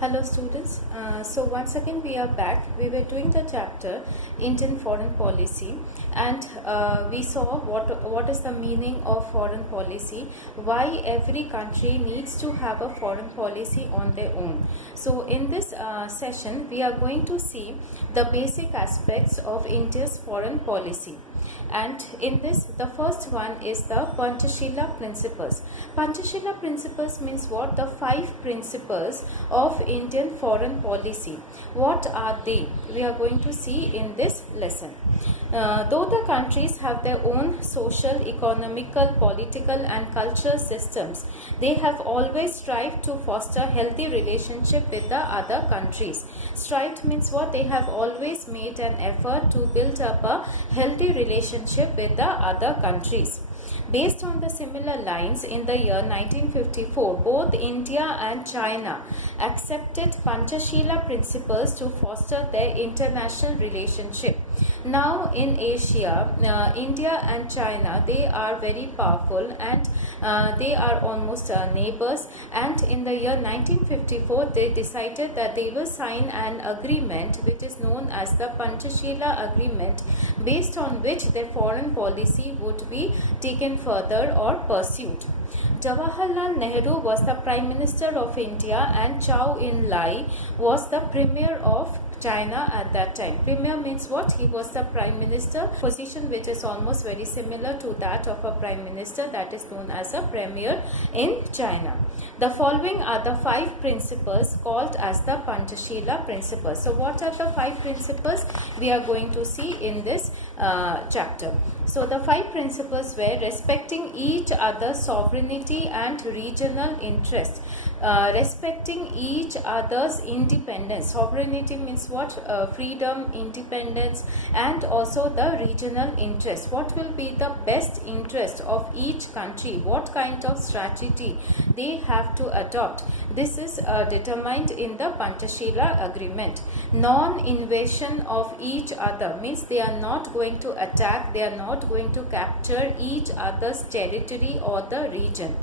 Hello students, so once again we are back. We were doing the chapter Indian foreign policy, and we saw what is the meaning of foreign policy, why every country needs to have a foreign policy on their own. So in this session we are going to see the basic aspects of India's foreign policy. And in this, the first one is the Panchashila principles. Panchashila principles means what? The 5 principles of Indian foreign policy. What are they? We are going to see in this lesson. Though the countries have their own social, economical, political and cultural systems, they have always strived to foster healthy relationship with the other countries. Strive means what? They have always made an effort to build up a healthy relationship with the other countries. Based on the similar lines, in the year 1954, both India and China accepted Panchashila principles to foster their international relationship. Now in Asia, India and China, they are very powerful and they are almost neighbors, and in the year 1954 they decided that they will sign an agreement which is known as the Panchashila agreement, based on which their foreign policy would be taken further or pursued. Jawaharlal Nehru was the Prime Minister of India and Chow En-lai was the Premier of China at that time. Premier means what? He was the Prime Minister, position which is almost very similar to that of a Prime Minister, that is known as a Premier in China. The following are the 5 principles called as the Panchashila principles. So what are the 5 principles we are going to see in this chapter? So the 5 principles were respecting each other's sovereignty and regional interest, respecting each other's independence. Sovereignty means what? Freedom, independence, and also the regional interest. What will be the best interest of each country? What kind of strategy they have to adopt? This is determined in the Panchashila agreement. Non-invasion of each other means they are not going to attack, they are not going to capture each other's territory or the region.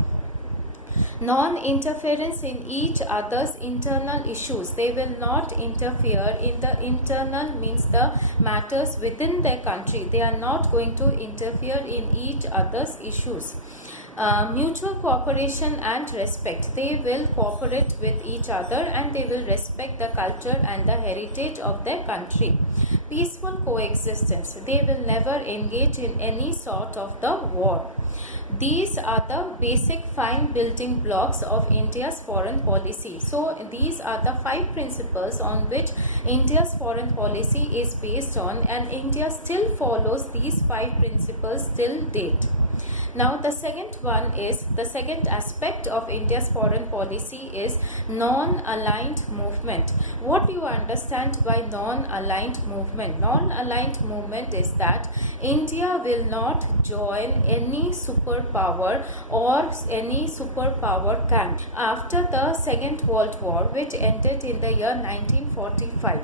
Non-interference in each other's internal issues. They will not interfere in the internal means the matters within their country. They are not going to interfere in each other's issues. Mutual cooperation and respect. They will cooperate with each other and they will respect the culture and the heritage of their country. Peaceful coexistence. They will never engage in any sort of the war. These are the basic 5 building blocks of India's foreign policy. So these are the 5 principles on which India's foreign policy is based on, and India still follows these 5 principles till date. Now the second one is, the second aspect of India's foreign policy is non-aligned movement. What do you understand by non-aligned movement? Non-aligned movement is that India will not join any superpower or any superpower camp. After the Second World War, which ended in the year 1945,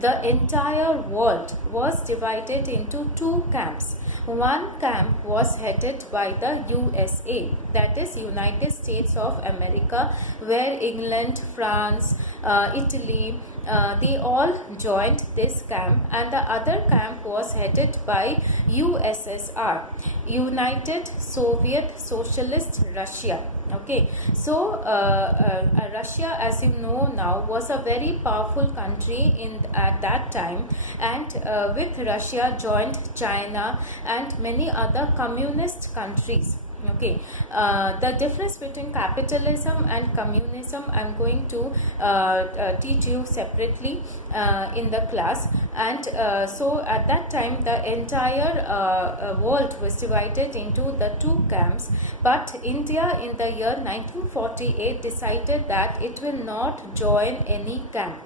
the entire world was divided into 2 camps. One camp was headed by the USA, that is United States of America, where England, France, Italy, they all joined this camp, and the other camp was headed by USSR, United Soviet Socialist Russia. Okay, so Russia, as you know now, was a very powerful country at that time, and with Russia joined China and many other communist countries. Okay, the difference between capitalism and communism I am going to teach you separately in the class. And so at that time the entire world was divided into the 2 camps, but India in the year 1948 decided that it will not join any camp.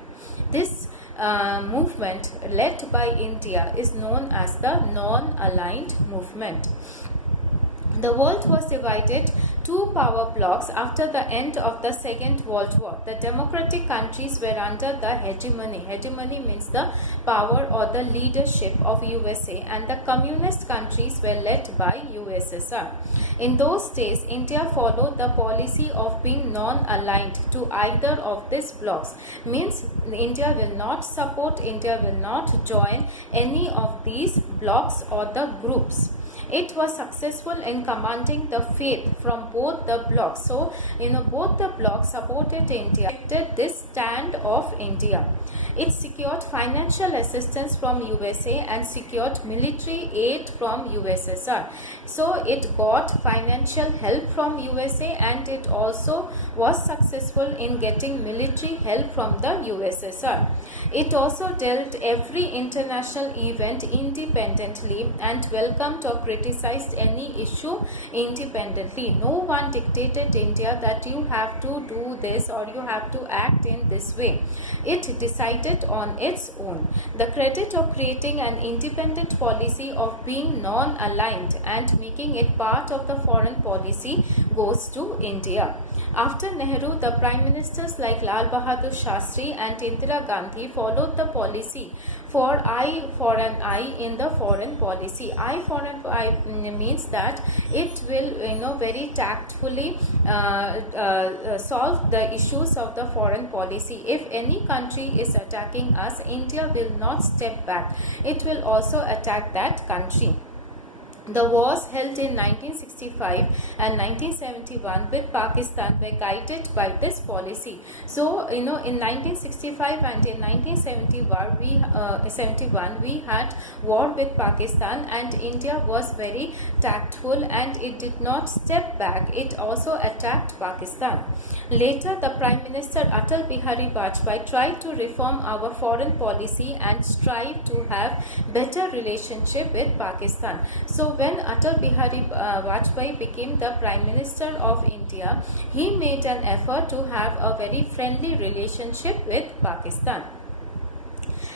This movement led by India is known as the non-aligned movement. The world was divided two power blocks after the end of the Second World War. The democratic countries were under the hegemony. Hegemony means the power or the leadership of USA, and the communist countries were led by USSR. In those days, India followed the policy of being non-aligned to either of these blocks. Means India will not support, India will not join any of these blocks or the groups. It was successful in commanding the faith from both the blocks. So, both the blocks supported India, accepted this stand of India. It secured financial assistance from USA and secured military aid from USSR. So, it got financial help from USA, and it also was successful in getting military help from the USSR. It also dealt every international event independently and welcomed or criticized any issue independently. No one dictated India that you have to do this or you have to act in this way. It decided on its own. The credit of creating an independent policy of being non-aligned and making it part of the foreign policy goes to India. After Nehru, the prime ministers like Lal Bahadur Shastri and Indira Gandhi followed the policy for eye for an eye in the foreign policy. Eye for an eye means that it will very tactfully solve the issues of the foreign policy. If any country is attacking us, India will not step back. It will also attack that country. The wars held in 1965 and 1971 with Pakistan were guided by this policy. So, in 1965 and in 1971 we had war with Pakistan, and India was very tactful and it did not step back. It also attacked Pakistan. Later, the Prime Minister Atal Bihari Vajpayee tried to reform our foreign policy and strive to have better relationship with Pakistan. So, when Atal Bihari Vajpayee became the Prime Minister of India, he made an effort to have a very friendly relationship with Pakistan.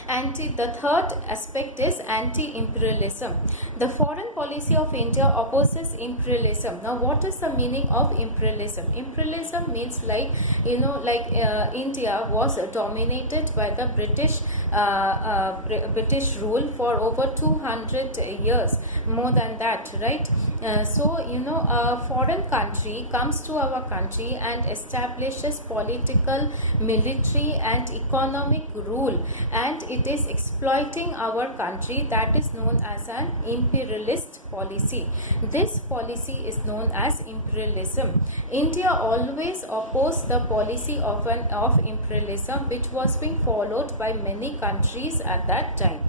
The third aspect is anti-imperialism. The foreign policy of India opposes imperialism. Now, what is the meaning of imperialism? Imperialism means India was dominated by the British rule for over 200 years, more than that, right? A foreign country comes to our country and establishes political, military and economic rule, and it is exploiting our country. That is known as an imperialist policy. This policy is known as imperialism. India always opposed the policy of imperialism, which was being followed by many countries at that time.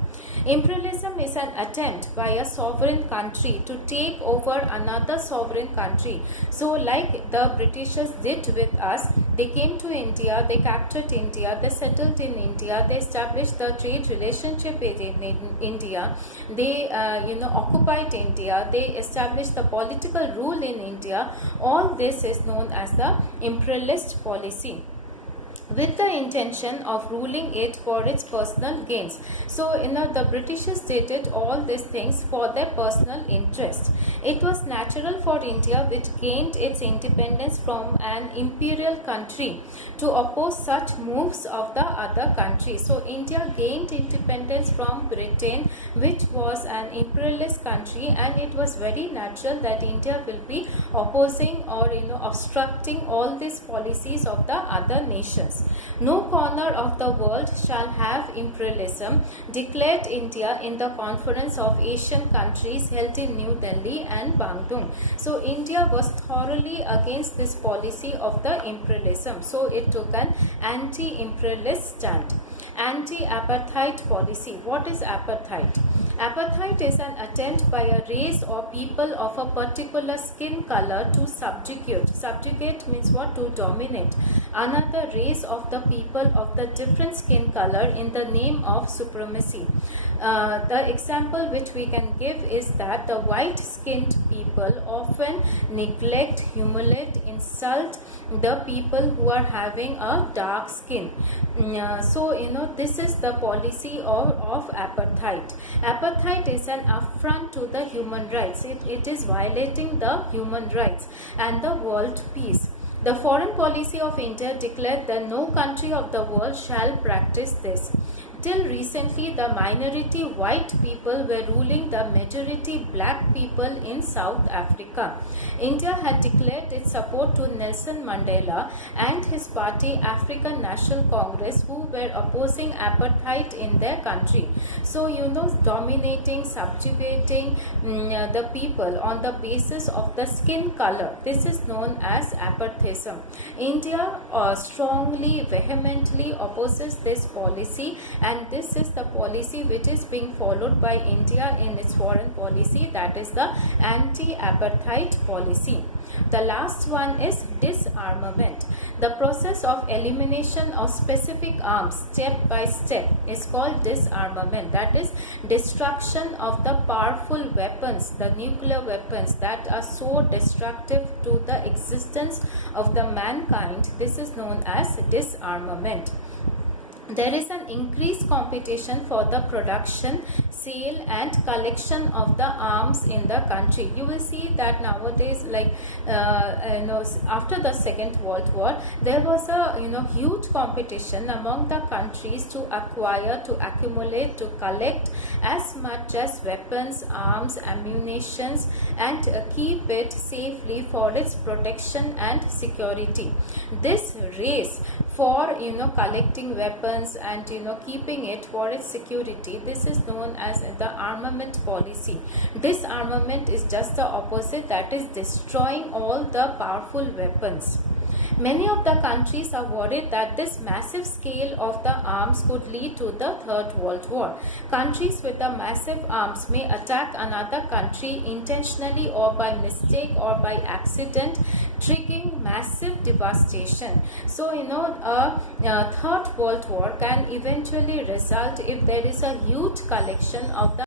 Imperialism is an attempt by a sovereign country to take over another sovereign country. So, like the Britishers did with us, they came to India, they captured India, they settled in India, they established the trade relationship in India, they occupied India, they established the political rule in India. All this is known as the imperialist policy, with the intention of ruling it for its personal gains. So, the Britishers did all these things for their personal interest. It was natural for India, which gained its independence from an imperial country, to oppose such moves of the other country. So, India gained independence from Britain, which was an imperialist country, and it was very natural that India will be opposing or obstructing all these policies of the other nations. No corner of the world shall have imperialism, declared India in the Conference of Asian Countries held in New Delhi and Bandung. So, India was thoroughly against this policy of the imperialism. So, it took an anti-imperialist stand. Anti-apartheid policy. What is apartheid? Apartheid is an attempt by a race or people of a particular skin color to subjugate. Subjugate means what? To dominate another race of the people of the different skin color in the name of supremacy. The example which we can give is that the white skinned people often neglect, humiliate, insult the people who are having a dark skin. So this is the policy of apartheid. Apartheid is an affront to the human rights. It is violating the human rights and the world peace. The foreign policy of India declared that no country of the world shall practice this. Till recently, the minority white people were ruling the majority black people in South Africa. India had declared its support to Nelson Mandela and his party African National Congress, who were opposing apartheid in their country. So, dominating, subjugating the people on the basis of the skin color. This is known as apartheidism. India strongly, vehemently opposes this policy, and this is the policy which is being followed by India in its foreign policy, that is the anti-apartheid policy. The last one is disarmament. The process of elimination of specific arms step by step is called disarmament. That is destruction of the powerful weapons, the nuclear weapons that are so destructive to the existence of the mankind. This is known as disarmament. There is an increased competition for the production, sale and collection of the arms in the country. You will see that nowadays, like after the Second World War, there was a huge competition among the countries to acquire, to accumulate, to collect as much as weapons, arms, ammunitions, and keep it safely for its protection and security. This race for collecting weapons and keeping it for its security, this is known as the armament policy. Disarmament is just the opposite, that is destroying all the powerful weapons. Many of the countries are worried that this massive scale of the arms could lead to the Third World War. Countries with the massive arms may attack another country intentionally or by mistake or by accident, triggering massive devastation. So, a Third World War can eventually result if there is a huge collection of the